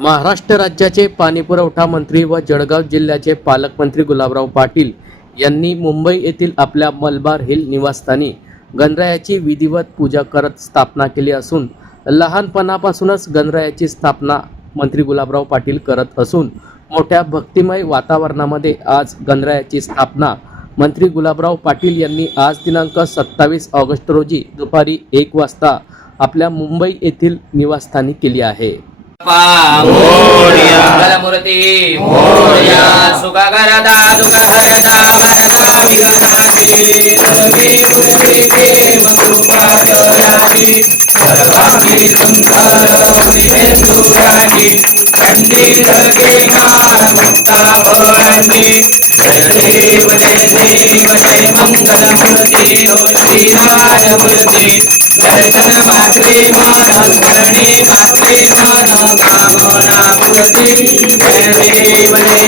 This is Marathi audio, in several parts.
महाराष्ट्र राज्याचे पाणीपुरवठा मंत्री व जळगाव जिल्ह्याचे पालकमंत्री गुलाबराव पाटील यांनी मुंबई येथील आपल्या मलबार हिल निवासस्थानी गणरायाची विधिवत पूजा करत स्थापना केली असून लहानपणापासूनच गणरायाची स्थापना मंत्री गुलाबराव पाटील करत असून मोठ्या भक्तिमय वातावरणामध्ये आज गणरायाची स्थापना मंत्री गुलाबराव पाटील यांनी आज दिनांक सत्तावीस ऑगस्ट रोजी दुपारी एक वाजता आपल्या मुंबई येथील निवासस्थानी केली आहे. मंगलमूर्ती मोर्या सुखकरता दुःखहरता भरता विघ्नाची सर्वांगी सुंदर दिवेंदुराजी मुक्ता भरंडी जय देव जय देव जय मंगलमूर्ती श्रीराजमूर्ती दर्शन मात्रे मान मात्रे मान कामना जय देव जय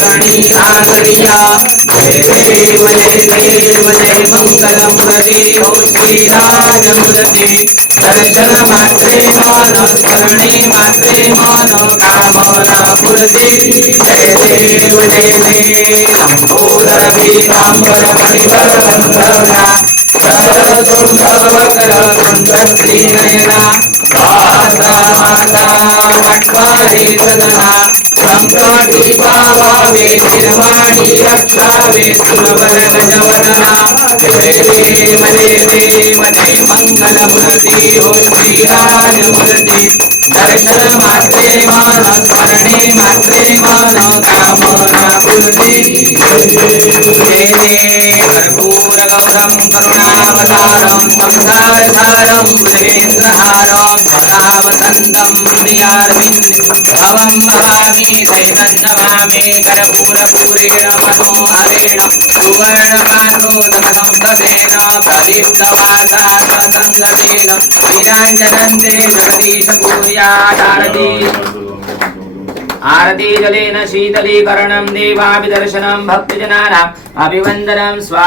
चरणी आसरिया जय देव जय देव जय मंगल मूर्ती हो श्रीराजमूर्ती दर्शन मात्रे मान करणे मात्रे मान कामना पूर्ती जय देव जय जय लंबोदर पीतांबर परिवर बंधना नयना। माता माता वट्वारे सदना సంప్రోటి భావావే నిర్మాణి రక్షావే సులభర గజవదన మనే మనే మంగళమురతి ఓ శ్రీరాజమురతి దర్శన మాత్రే మాన స్మరణే మాత్రే మాన కామనాపురతి కర్పూర గౌరం కరుణావతారం సంసారధారం భుజగేంద్రహారం पूर्ती जय जय कर्पूर गौरम करुणावतारम संसारसारम भुजगेन्द्रहारम सदा वसन्तं हृदयारविन्द भवं भवामि चैतन्यभामे कर्पूरपूरेण मनोहरेण सुवर्णपात्रोदकसंस्ततेन प्रदीप्तवासा ससङ्गतेन वीराञ्जनन्ते जगदीशपूर्यादारती आरती जलेन शीतलीकरणं देवाभिदर्शनं भक्तजनानाम् अभिवन्दनं स्वा